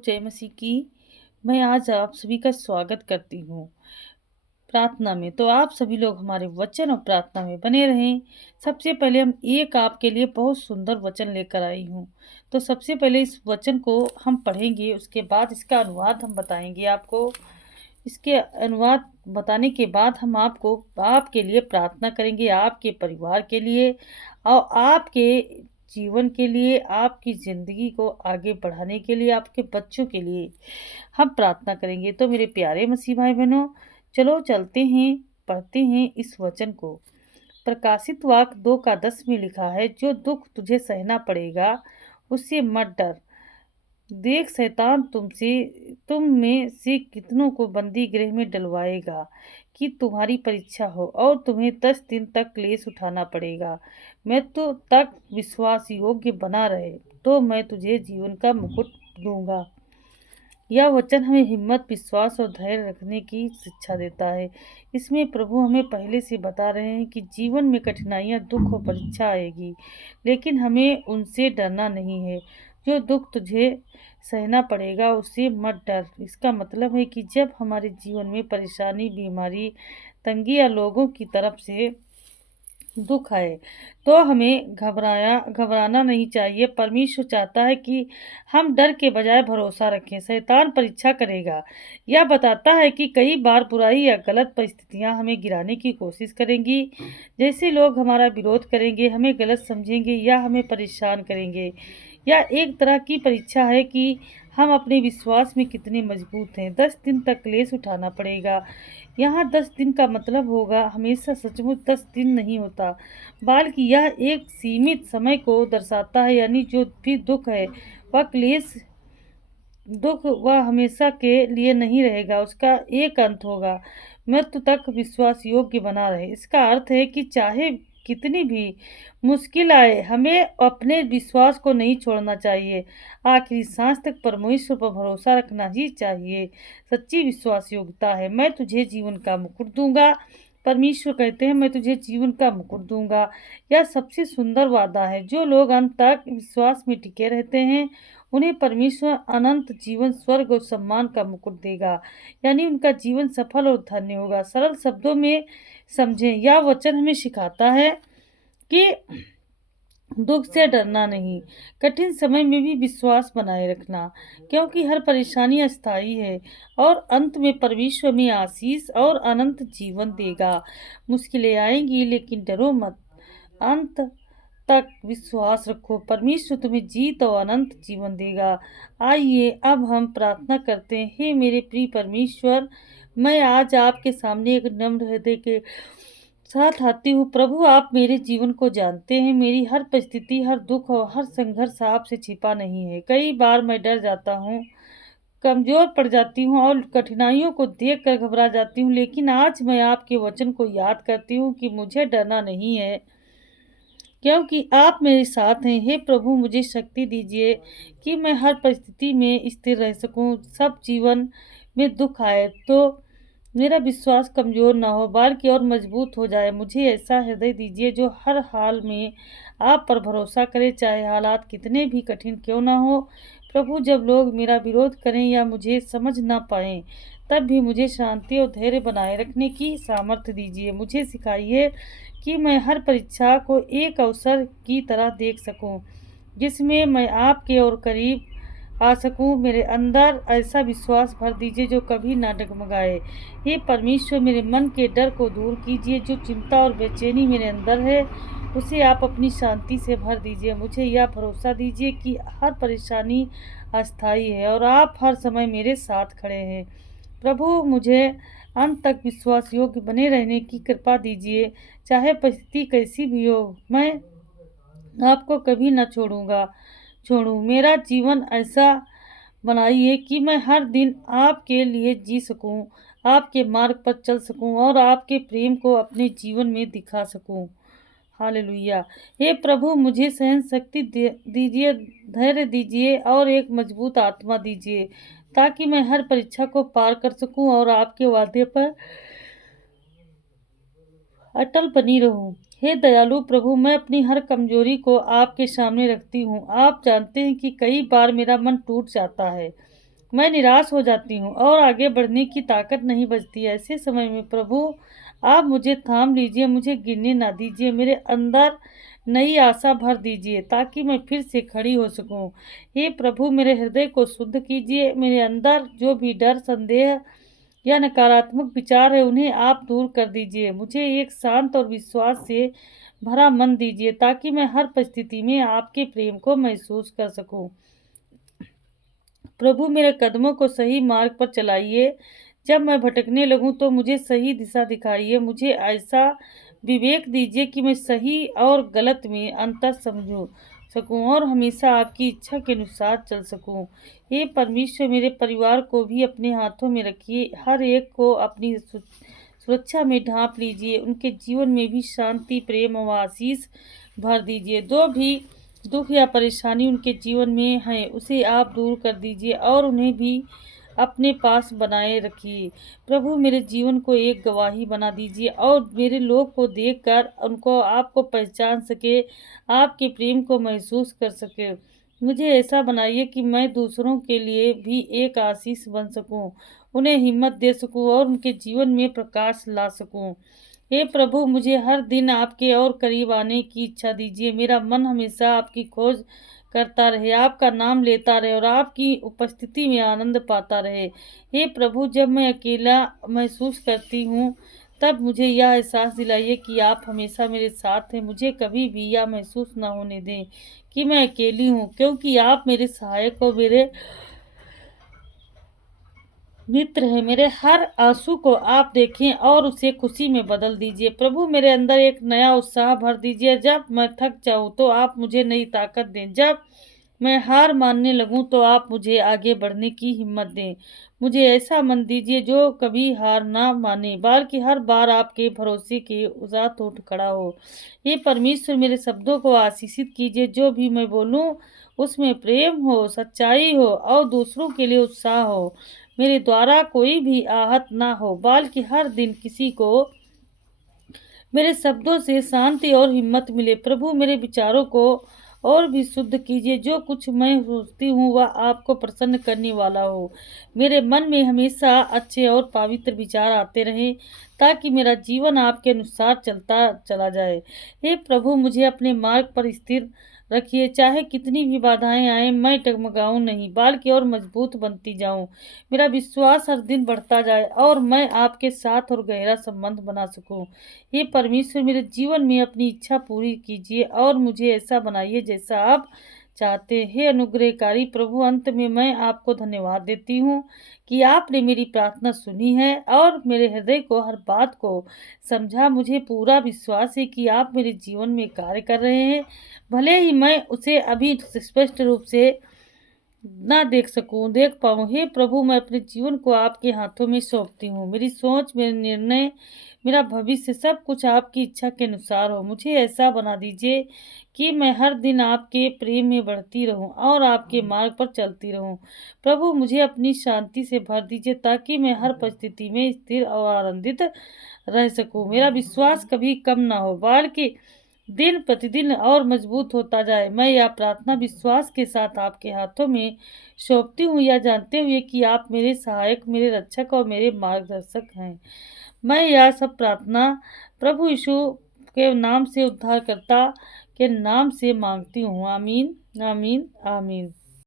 जय मसीह की। मैं आज आप सभी का स्वागत करती हूँ प्रार्थना में। तो आप सभी लोग हमारे वचन और प्रार्थना में बने रहें। सबसे पहले हम एक आपके लिए बहुत सुंदर वचन लेकर आई हूँ। तो सबसे पहले इस वचन को हम पढ़ेंगे, उसके बाद इसका अनुवाद हम बताएंगे आपको। इसके अनुवाद बताने के बाद हम आपको आपके लिए प्रार्थना करेंगे, आपके परिवार के लिए और आपके जीवन के लिए, आपकी ज़िंदगी को आगे बढ़ाने के लिए, आपके बच्चों के लिए हम प्रार्थना करेंगे। तो मेरे प्यारे मसीह भाई बहनों, चलो चलते हैं, पढ़ते हैं इस वचन को। प्रकाशित वाक्य 2:10 में लिखा है, जो दुख तुझे सहना पड़ेगा उससे मत डर। देख, शैतान तुम में से कितनों को बंदी गृह में डलवाएगा कि तुम्हारी परीक्षा हो, और तुम्हें 10 दिन तक क्लेश उठाना पड़ेगा। मैं तो तक विश्वास योग्य बना रहे तो मैं तुझे जीवन का मुकुट दूंगा। यह वचन हमें हिम्मत, विश्वास और धैर्य रखने की शिक्षा देता है। इसमें प्रभु हमें पहले से बता रहे हैं कि जीवन में कठिनाइयाँ, दुख और परीक्षा आएगी, लेकिन हमें उनसे डरना नहीं है। जो दुख तुझे सहना पड़ेगा उससे मत डर। इसका मतलब है कि जब हमारे जीवन में परेशानी, बीमारी, तंगी या लोगों की तरफ से दुख है तो हमें घबराना नहीं चाहिए। परमेश्वर चाहता है कि हम डर के बजाय भरोसा रखें। शैतान परीक्षा करेगा। यह बताता है कि कई बार बुराई या गलत परिस्थितियां हमें गिराने की कोशिश करेंगी। जैसे लोग हमारा विरोध करेंगे, हमें गलत समझेंगे या हमें परेशान करेंगे। यह एक तरह की परीक्षा है कि हम अपने विश्वास में कितने मजबूत हैं। 10 दिन तक क्लेश उठाना पड़ेगा। यहाँ 10 दिन का मतलब होगा हमेशा सचमुच 10 दिन नहीं होता, बल्कि यह एक सीमित समय को दर्शाता है। यानी जो भी दुख है वह क्लेश दुख वह हमेशा के लिए नहीं रहेगा, उसका एक अंत होगा। मृत्यु तक विश्वास योग्य बना रहे। इसका अर्थ है कि चाहे कितनी भी मुश्किल आए, हमें अपने विश्वास को नहीं छोड़ना चाहिए। आखिरी सांस तक परमेश्वर पर भरोसा रखना ही चाहिए। सच्ची विश्वास योग्यता है। मैं तुझे जीवन का मुकुट दूंगा। परमेश्वर कहते हैं, मैं तुझे जीवन का मुकुट दूंगा। यह सबसे सुंदर वादा है। जो लोग अंत तक विश्वास में टिके रहते हैं उन्हें परमेश्वर अनंत जीवन, स्वर्ग और सम्मान का मुकुट देगा। यानी उनका जीवन सफल और धन्य होगा। सरल शब्दों में समझें, यह वचन हमें सिखाता है कि दुख से डरना नहीं, कठिन समय में भी विश्वास बनाए रखना, क्योंकि हर परेशानी अस्थायी है और अंत में परमेश्वर में आशीष और अनंत जीवन देगा। मुश्किलें आएंगी लेकिन डरो मत, अंत तक विश्वास रखो। परमेश्वर तुम्हें जीत और अनंत जीवन देगा। आइए अब हम प्रार्थना करते हैं। हे मेरे प्रिय परमेश्वर, मैं आज आपके सामने एक नम्र हृदय के साथ आती हूँ। प्रभु, आप मेरे जीवन को जानते हैं। मेरी हर परिस्थिति, हर दुख और हर संघर्ष आपसे छिपा नहीं है। कई बार मैं डर जाता हूँ, कमजोर पड़ जाती हूँ और कठिनाइयों को देखकर घबरा जाती हूँ, लेकिन आज मैं आपके वचन को याद करती हूँ कि मुझे डरना नहीं है, क्योंकि आप मेरे साथ हैं। हे प्रभु, मुझे शक्ति दीजिए कि मैं हर परिस्थिति में स्थिर रह सकूं। सब जीवन में दुख आए तो मेरा विश्वास कमजोर ना हो बल्कि और मजबूत हो जाए। मुझे ऐसा हृदय दीजिए जो हर हाल में आप पर भरोसा करे, चाहे हालात कितने भी कठिन क्यों ना हो। प्रभु, जब लोग मेरा विरोध करें या मुझे समझ ना पाएं, तब भी मुझे शांति और धैर्य बनाए रखने की सामर्थ्य दीजिए। मुझे सिखाइए कि मैं हर परीक्षा को एक अवसर की तरह देख सकूं, जिसमें मैं आपके और करीब आ सकूं। मेरे अंदर ऐसा विश्वास भर दीजिए जो कभी ना डगमगाए। हे परमेश्वर, मेरे मन के डर को दूर कीजिए। जो चिंता और बेचैनी मेरे अंदर है उसे आप अपनी शांति से भर दीजिए। मुझे यह भरोसा दीजिए कि हर परेशानी अस्थायी है और आप हर समय मेरे साथ खड़े हैं। प्रभु, मुझे अंत तक विश्वास योग्य बने रहने की कृपा दीजिए। चाहे परिस्थिति कैसी भी हो, मैं आपको कभी न छोड़ूं। मेरा जीवन ऐसा बनाइए कि मैं हर दिन आपके लिए जी सकूं, आपके मार्ग पर चल सकूं और आपके प्रेम को अपने जीवन में दिखा सकूं। हालेलुया। हे प्रभु, मुझे सहन शक्ति दीजिए, धैर्य दीजिए और एक मजबूत आत्मा दीजिए, ताकि मैं हर परीक्षा को पार कर सकूं और आपके वादे पर अटल बनी रहूं। हे दयालु प्रभु, मैं अपनी हर कमजोरी को आपके सामने रखती हूँ। आप जानते हैं कि कई बार मेरा मन टूट जाता है, मैं निराश हो जाती हूँ और आगे बढ़ने की ताकत नहीं बचती। ऐसे समय में प्रभु आप मुझे थाम लीजिए, मुझे गिरने ना दीजिए, मेरे अंदर नई आशा भर दीजिए ताकि मैं फिर से खड़ी हो सकूं। हे प्रभु मेरे हृदय को शुद्ध कीजिए, मेरे अंदर जो भी डर, संदेह या नकारात्मक विचार है उन्हें आप दूर कर दीजिए। मुझे एक शांत और विश्वास से भरा मन दीजिए ताकि मैं हर परिस्थिति में आपके प्रेम को महसूस कर सकूं। प्रभु मेरे कदमों को सही मार्ग पर चलाइए। जब मैं भटकने लगूं तो मुझे सही दिशा दिखाइए। मुझे ऐसा विवेक दीजिए कि मैं सही और गलत में अंतर समझूं सकूं और हमेशा आपकी इच्छा के अनुसार चल सकूं। हे परमेश्वर मेरे परिवार को भी अपने हाथों में रखिए। हर एक को अपनी सुरक्षा में ढांप लीजिए। उनके जीवन में भी शांति, प्रेम और आशीष भर दीजिए। जो भी दुख या परेशानी उनके जीवन में है उसे आप दूर कर दीजिए और उन्हें भी अपने पास बनाए रखिए। प्रभु मेरे जीवन को एक गवाही बना दीजिए और मेरे लोग को देखकर उनको आपको पहचान सके, आपके प्रेम को महसूस कर सके। मुझे ऐसा बनाइए कि मैं दूसरों के लिए भी एक आशीष बन सकूं, उन्हें हिम्मत दे सकूं और उनके जीवन में प्रकाश ला सकूं। हे प्रभु मुझे हर दिन आपके और करीब आने की इच्छा दीजिए। मेरा मन हमेशा आपकी खोज करता रहे, आपका नाम लेता रहे और आपकी उपस्थिति में आनंद पाता रहे। हे प्रभु जब मैं अकेला महसूस करती हूँ तब मुझे यह एहसास दिलाइए कि आप हमेशा मेरे साथ हैं। मुझे कभी भी यह महसूस न होने दें कि मैं अकेली हूँ, क्योंकि आप मेरे सहायक और मेरे मित्र है। मेरे हर आंसू को आप देखें और उसे खुशी में बदल दीजिए। प्रभु मेरे अंदर एक नया उत्साह भर दीजिए। जब मैं थक जाऊं तो आप मुझे नई ताकत दें। जब मैं हार मानने लगूं तो आप मुझे आगे बढ़ने की हिम्मत दें। मुझे ऐसा मन दीजिए जो कभी हार ना माने, बल्कि हर बार आपके भरोसे के साथ उठ खड़ा हो। ये परमेश्वर मेरे शब्दों को आशीषित कीजिए। जो भी मैं बोलूं उसमें प्रेम हो, सच्चाई हो और दूसरों के लिए उत्साह हो। मेरे द्वारा कोई भी आहत ना हो, बल्कि हर दिन किसी को मेरे शब्दों से शांति और हिम्मत मिले। प्रभु मेरे विचारों को और भी शुद्ध कीजिए। जो कुछ मैं सोचती हूँ वह आपको प्रसन्न करने वाला हो। मेरे मन में हमेशा अच्छे और पवित्र विचार आते रहें ताकि मेरा जीवन आपके अनुसार चलता चला जाए। हे प्रभु मुझे अपने मार्ग पर स्थिर रखिए। चाहे कितनी भी बाधाएं आए मैं डगमगाऊं नहीं, बल्कि और मजबूत बनती जाऊं। मेरा विश्वास हर दिन बढ़ता जाए और मैं आपके साथ और गहरा संबंध बना सकूं। हे परमेश्वर मेरे जीवन में अपनी इच्छा पूरी कीजिए और मुझे ऐसा बनाइए जैसा आप चाहते हैं। हे अनुग्रहकारी प्रभु अंत में मैं आपको धन्यवाद देती हूँ कि आपने मेरी प्रार्थना सुनी है और मेरे हृदय को हर बात को समझा। मुझे पूरा विश्वास है कि आप मेरे जीवन में कार्य कर रहे हैं, भले ही मैं उसे अभी स्पष्ट रूप से ना देख पाऊँ। हे प्रभु मैं अपने जीवन को आपके हाथों में सौंपती हूँ। मेरी सोच, मेरे निर्णय, मेरा भविष्य सब कुछ आपकी इच्छा के अनुसार हो। मुझे ऐसा बना दीजिए कि मैं हर दिन आपके प्रेम में बढ़ती रहूं और आपके मार्ग पर चलती रहूं। प्रभु मुझे अपनी शांति से भर दीजिए ताकि मैं हर परिस्थिति में स्थिर और आनंदित रह सकूं। मेरा विश्वास कभी कम ना हो, बल्कि दिन प्रतिदिन और मजबूत होता जाए। मैं यह प्रार्थना विश्वास के साथ आपके हाथों में सौंपती हूँ, यह जानते हुए कि आप मेरे सहायक, मेरे रक्षक और मेरे मार्गदर्शक हैं। मैं यह सब प्रार्थना प्रभु यीशु के नाम से, उद्धारकर्ता के नाम से मांगती हूँ। आमीन, आमीन, आमीन।